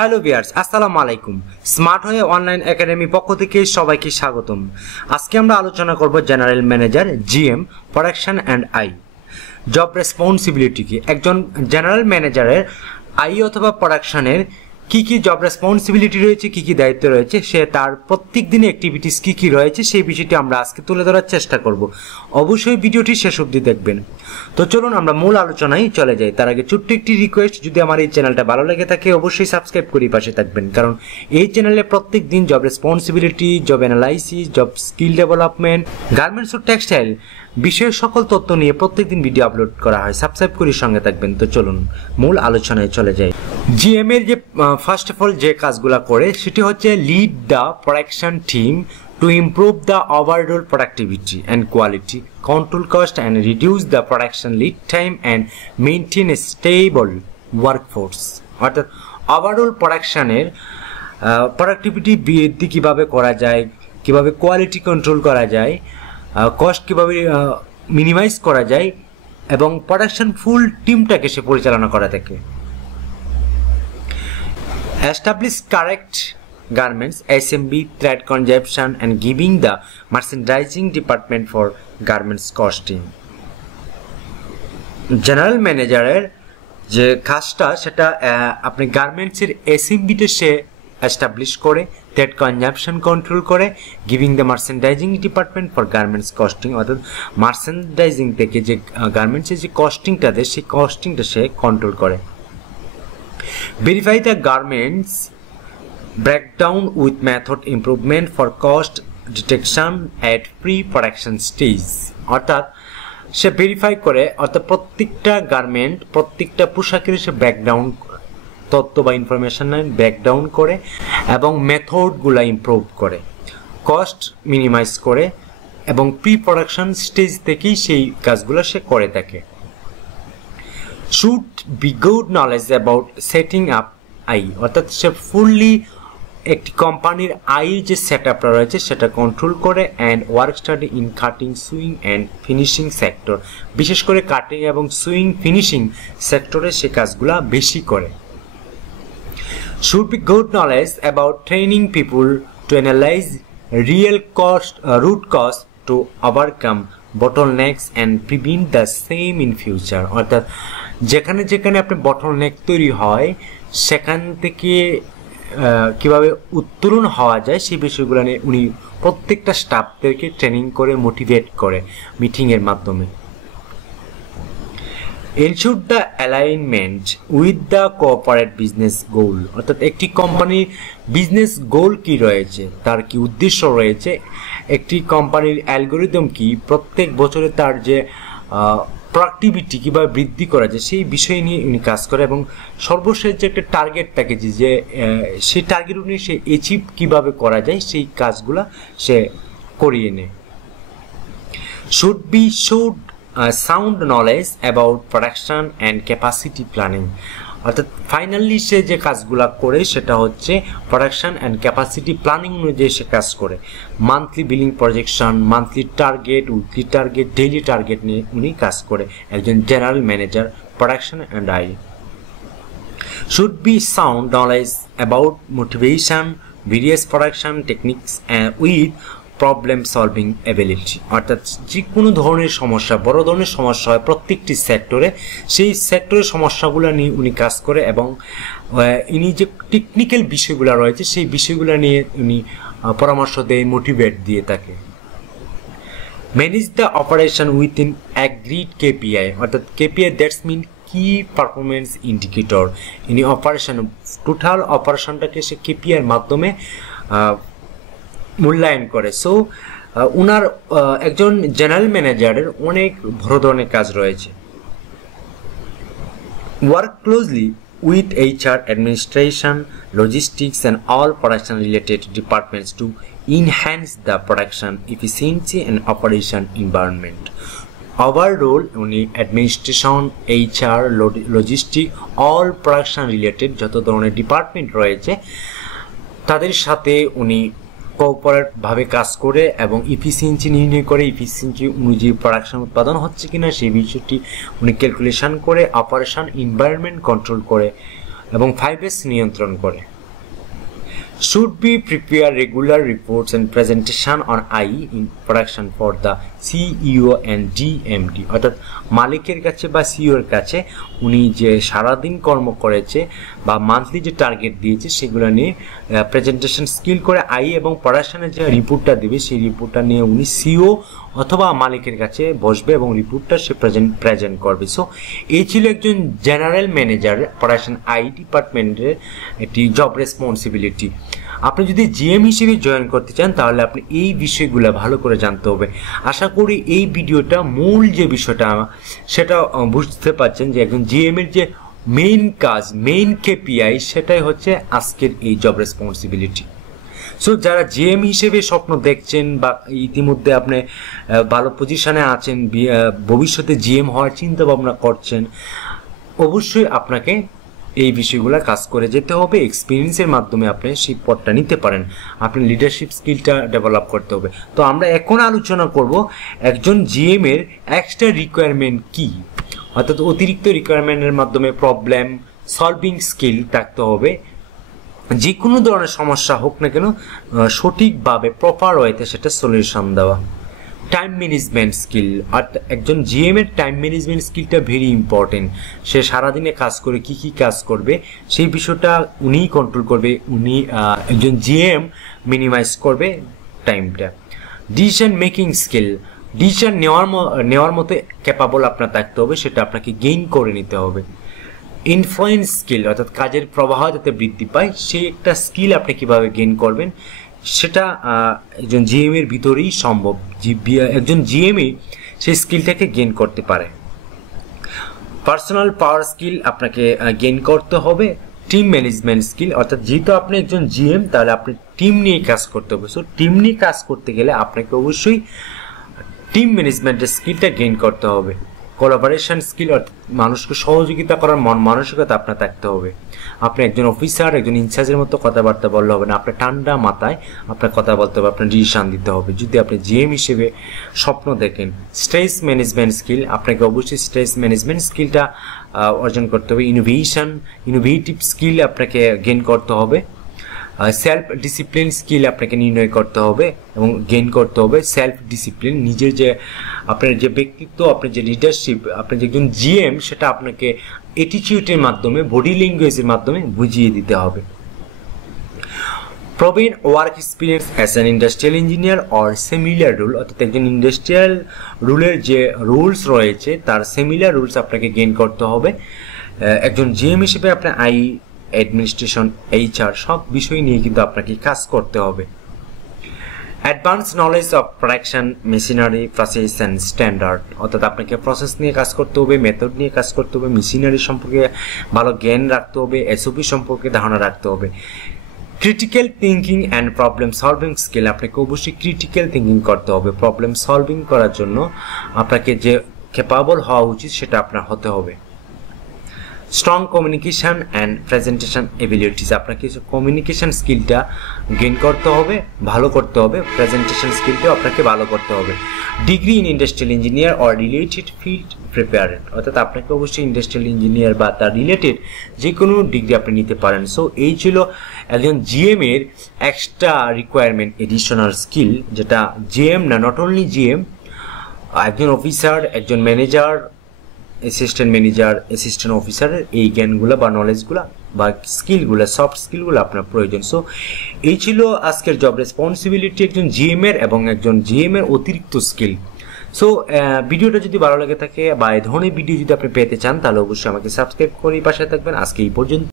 Hello viewers, আসসালামু আলাইকুম। Smart হয়ে অনলাইন একাডেমি পক্ষ থেকে সবাইকে স্বাগতম। আজকে আমরা আলোচনা করব general manager GM production and I job responsibility কি। একজন জেনারেল ম্যানেজারের আই অথবা প্রোডাকশনের কি কি জব রেসপন্সিবিলিটি রয়েছে, কি কি দায়িত্ব রয়েছে, সে তার প্রত্যেক দিনের অ্যাক্টিভিটিস কি কি রয়েছে সেই বিষয়টি আমরা আজকে তুলে ধরার চেষ্টা করব। অবশ্যই ভিডিওটি শেষ অবধি দেখবেন। তো চলুন আমরা মূল আলোচনায় চলে যাই। তার আগে ছোট্ট একটি রিকোয়েস্ট, যদি আমার এই চ্যানেলটা ভালো লেগে থাকে অবশ্যই সাবস্ক্রাইব করে পাশে থাকবেন, কারণ এই চ্যানেলে প্রত্যেক দিন job responsibility, job analysis, job skill development, garments ও টেক্সটাইল বিষয়ের সকল তথ্য নিয়ে প্রত্যেকদিন ভিডিও আপলোড করা হয়। সাবস্ক্রাইব করে সঙ্গে থাকবেন। তো চলুন মূল আলোচনায় চলে যাই। জিএম এর যে ফার্স্ট অফ অল যে কাজগুলো করে সেটি হচ্ছে lead the production team to improve the overall productivity and quality, control cost and reduce the production lead time and maintain a stable workforce. অর্থাৎ ওভারঅল প্রোডাকশনের প্রোডাক্টিভিটি বৃদ্ধি কীভাবে করা যায়, কীভাবে কোয়ালিটি কন্ট্রোল করা যায়, কস্ট কীভাবে মিনিমাইজ করা যায় এবং প্রোডাকশন ফুল টিমটাকে সে পরিচালনা করা থাকে। Establish correct garments assembly, thread consumption and giving the merchandising department for garments costing. General ম্যানেজারের যে কাজটা সেটা আপনি গার্মেন্টসের অ্যাসেম্বলিতে সে এস্টাবলিশ করে, থ্রেড কনজাম্পশন কন্ট্রোল করে, giving the merchandising department for garments costing, অর্থাৎ মার্চেন্ডাইজিং থেকে যে গার্মেন্টসের যে কস্টিংটা দেয় সেই কস্টিংটা সে কন্ট্রোল করে। Verify the garments breakdown with method improvement for cost detection at pre-production stage, অর্থাৎ সে ভেরিফাই করে, অর্থাৎ প্রত্যেকটা গার্মেন্ট, প্রত্যেকটা পোশাকের সে ব্রেকডাউন তথ্য বা ইনফরমেশন ব্রেকডাউন করে এবং মেথডগুলো ইমপ্রুভ করে, কস্ট মিনিমাইজ করে এবং প্রি প্রোডাকশন স্টেজ থেকেই সেই কাজগুলো সে করে থাকে। Should be good knowledge about setting up I, অর্থাৎ সে ফুললি একটি কোম্পানির আয়ের যে সেট আপটা রয়েছে সেটা কন্ট্রোল করে and work study in cutting, swing and finishing sector, বিশেষ করে কাটিং এবং সুইং ফিনিশিং সেক্টরে সে কাজগুলা বেশি করে। Should be good knowledge about training people to analyse real cost, root cost to overcome bottlenecks and prevent the same in future, অর্থাৎ যেখানে যেখানে আপনার বটলনেক তৈরি হয় সেখান থেকে কিভাবে উত্তরণ হওয়া যায় সেই বিষয়গুলো নিয়ে উনি প্রত্যেকটা স্টাফদেরকে ট্রেনিং করে, মোটিভেট করে মিটিংয়ের মাধ্যমে। Ensure the alignment with the corporate business goal, অর্থাৎ একটি কোম্পানির বিজনেস গোল কি রয়েছে, তার কি উদ্দেশ্য রয়েছে, একটি কোম্পানির অ্যালগোরিদম কি, প্রত্যেক বছরে তার যে প্রোডাক্টিভিটি কীভাবে বৃদ্ধি করা যায় সেই বিষয় নিয়ে উনি কাজ করে এবং সর্বশেষ যে একটা টার্গেট প্যাকেজ, যে সেই টার্গেট অনুযায়ী সে অ্যাচিভ কীভাবে করা যায় সেই কাজগুলো সে করিয়ে নেয়। Should be sound knowledge about production and capacity planning, অর্থাৎ ফাইনালি সে যে কাজগুলো করে সেটা হচ্ছে প্রোডাকশন অ্যান্ড ক্যাপাসিটি প্ল্যানিং অনুযায়ী সে কাজ করে। Monthly billing projection, monthly target, weekly target, daily target নিয়ে উনি কাজ করে একজন general manager production and I. Should be sound knowledge about motivation, various production techniques with problem solving ability, অর্থাৎ যে কোনো ধরনের সমস্যা, বড় ধরনের সমস্যা হয় প্রত্যেকটি সেক্টরে, সেই সেক্টরের সমস্যাগুলো নিয়ে উনি কাজ করে এবং ইনি যে টেকনিক্যাল বিষয়গুলো রয়েছে সেই বিষয়গুলো নিয়ে উনি পরামর্শ দেয়, মোটিভেট দিয়ে থাকে। Manage the operation within agreed KPI, অর্থাৎ কেপিআই দ্যাটস মিন কি পারফরমেন্স ইন্ডিকেটর, ইনি অপারেশন টোটাল অপারেশনটাকে সে কেপিআইয়ের মাধ্যমে মূল্যায়ন করে। সো উনার একজন জেনারেল ম্যানেজারের অনেক বড় ধরনের কাজ রয়েছে। Work closely with HR, administration, logistics and all production related departments to enhance the production efficiency and operation environment. Overall উনি administration, HR, logistic, all production related যত ধরনের ডিপার্টমেন্ট রয়েছে তাদের সাথে উনি কোঅপারেটভাবে কাজ করে এবং ইফিসিয়েন্সি নির্ণয় করে, ইফিসিয়েন্সি অনুযায়ী প্রোডাকশন উৎপাদন হচ্ছে কিনা সেই বিষয়টি উনি ক্যালকুলেশন করে অপারেশন এনভায়রনমেন্ট কন্ট্রোল করে এবং 5S নিয়ন্ত্রণ করে। Should be prepare regular reports and presentation on IE in production for the CEO and DMD, অর্থাৎ মালিকের কাছে বা সিইও এর কাছে উনি যে সারাদিন কর্ম করেছে বা মান্থলি যে টার্গেট দিয়েছে সেগুলো নিয়ে প্রেজেন্টেশন স্কিল করে আই এবং প্রোডাকশনের যে রিপোর্টটা দেবে সেই রিপোর্টটা নিয়ে উনি সিইও অথবা মালিকের কাছে বসবে এবং রিপোর্টটা সে প্রেজেন্ট করবে। সো এই ছিল একজন জেনারেল ম্যানেজার প্রোডাকশন আই ডিপার্টমেন্টের একটি জব রেসপন্সিবিলিটি। আপনি যদি জিএম হিসেবে জয়েন করতে চান তাহলে আপনি এই বিষয়গুলো ভালো করে জানতে হবে। আশা করি এই ভিডিওটা মূল যে বিষয়টা সেটা বুঝতে পারছেন যে একজন জিএম এর যে মেইন কাজ, মেইন কেপিআই সেটাই হচ্ছে আজকের এই জব রেসপন্সিবিলিটি। সো যারা জিএম হিসেবে স্বপ্ন দেখছেন বা ইতিমধ্যে আপনি ভালো পজিশনে আছেন, ভবিষ্যতে জিএম হওয়ার চিন্তা ভাবনা করছেন, অবশ্যই আপনাকে এই বিষয়গুলো কাজ করে যেতে হবে। এক্সপিরিয়েন্সের মাধ্যমে আপনি সেই পদটা নিতে পারেন, আপনি লিডারশিপ স্কিলটা ডেভেলপ করতে হবে। তো আমরা এখন আলোচনা করব একজন জিএম এর এক্সট্রা রিকোয়ারমেন্ট কি, অর্থাৎ অতিরিক্ত রিকোয়ারমেন্টের মাধ্যমে প্রবলেম সলভিং স্কিল থাকতে হবে। যে কোনো ধরনের সমস্যা হোক না কেন সঠিকভাবে প্রপার ওয়েতে সেটা সলিউশন দেওয়া। টাইম ম্যানেজমেন্ট স্কিল, অর্থাৎ একজন জিএম এর টাইম ম্যানেজমেন্ট স্কিলটা ভেরি ইম্পর্টেন্ট। সে সারাদিনে কাজ করে কি কি কাজ করবে সেই বিষয়টা উনিই কন্ট্রোল করবে, উনি একজন জিএম মিনিমাইজ করবে টাইমটা। ডিসিশন মেকিং স্কিল, ডিসিশন নেওয়ার মতো ক্যাপাবল আপনার থাকতে হবে, সেটা আপনাকে গেইন করে নিতে হবে। ইনফ্লুয়েন্স স্কিল, অর্থাৎ কাজের প্রবাহ যাতে বৃদ্ধি পায় সেই একটা স্কিল আপনি কিভাবে গেইন করবেন সেটা একজন জিএম এর ভিতরেই সম্ভব। একজন জিএমই সেই স্কিলটাকে গেইন করতে পারে। পার্সোনাল পাওয়ার স্কিল আপনাকে গেইন করতে হবে। টিম ম্যানেজমেন্ট স্কিল, অর্থাৎ যেহেতু আপনি একজন জিএম তাহলে আপনি টিম নিয়ে কাজ করতে হবে। সো টিম নিয়ে কাজ করতে গেলে আপনাকে অবশ্যই টিম ম্যানেজমেন্টের স্কিলটা গেইন করতে হবে। কোলাবোরেশন স্কিল, অর্থাৎ মানুষকে সহযোগিতা করার মন মানসিকতা আপনার থাকতে হবে। আপনি একজন অফিসার, একজন ইনচার্জের মতো কথাবার্তা বললে হবে না, আপনার ঠান্ডা মাথায় আপনার কথা বলতে হবে, আপনার ডিসিশন দিতে হবে যদি আপনি জিএম হিসেবে স্বপ্ন দেখেন। স্ট্রেস ম্যানেজমেন্ট স্কিল, আপনাকে অবশ্যই স্ট্রেস ম্যানেজমেন্ট স্কিলটা অর্জন করতে হবে। ইনোভেটিভ স্কিল আপনাকে গেইন করতে হবে। সেলফ ডিসিপ্লিন স্কিল আপনাকে নির্ণয় করতে হবে এবং গেইন করতে হবে। সেলফ ডিসিপ্লিন, নিজের যে আপনার যে ব্যক্তিত্ব, আপনার যে লিডারশিপ, আপনার যে একজন জিএম সেটা আপনাকে অ্যাটিটিউডের মাধ্যমে, বডি ল্যাঙ্গুয়েজের মাধ্যমে বুঝিয়ে দিতে হবে। Proven work experience as an industrial engineer or similar role, অর্থাৎ একজন ইন্ডাস্ট্রিয়াল রুলের যে রুলস রয়েছে তার সিমিলার রুলস আপনাকে গেইন করতে হবে। একজন জিএম হিসেবে আপনার অ্যাডমিনিস্ট্রেশন, এইচআর সব বিষয় নিয়ে কিন্তু আপনাকে কাজ করতে হবে। Advance knowledge of production machinery process and standard, অর্থাৎ আপনাকে প্রসেস নিয়ে কাজ করতে হবে, মেথড নিয়ে কাজ করতে হবে, মেশিনারি সম্পর্কে ভালো জ্ঞান রাখতে হবে, এসওপি সম্পর্কে ধারণা রাখতে হবে। Critical thinking and problem solving skill, আপনাকে অবশ্যই ক্রিটিক্যাল থিঙ্কিং করতে হবে। প্রবলেম সলভিং করার জন্য আপনাকে যে ক্যাপাবল হওয়া উচিত সেটা আপনার হতে হবে। Strong communication and presentation abilities, আপনাকে কমিউনিকেশন স্কিলটা গেইন করতে হবে, ভালো করতে হবে। প্রেজেন্টেশন স্কিলটাও আপনাকে ভালো করতে হবে। Degree in industrial engineer or related field preferred, অর্থাৎ আপনাকে অবশ্যই ইন্ডাস্ট্রিয়াল ইঞ্জিনিয়ার বা তার রিলেটেড যে কোনো ডিগ্রি আপনি নিতে পারেন। সো এই ছিল একজন জিএম এর এক্সট্রা রিকোয়ারমেন্ট, এডিশনাল স্কিল, যেটা জিএম না, নট অনলি জিএম, একজন অফিসার, একজন ম্যানেজার, অ্যাসিস্ট্যান্ট ম্যানেজার, অ্যাসিস্ট্যান্ট অফিসারের এই জ্ঞানগুলো বা নলেজগুলো বা স্কিলগুলো, সফট স্কিলগুলো আপনার প্রয়োজন। সো এই ছিল আজকের জব রেসপন্সিবিলিটি একজন জিএম এর এবং একজন জিএম এর অতিরিক্ত স্কিল। সো ভিডিওটা যদি ভালো লাগে থাকে বা এই ধরনের ভিডিও যদি আপনি পেতে চান তাহলে অবশ্যই আমাকে সাবস্ক্রাইব করে পাশে থাকবেন। আজকে এই পর্যন্ত।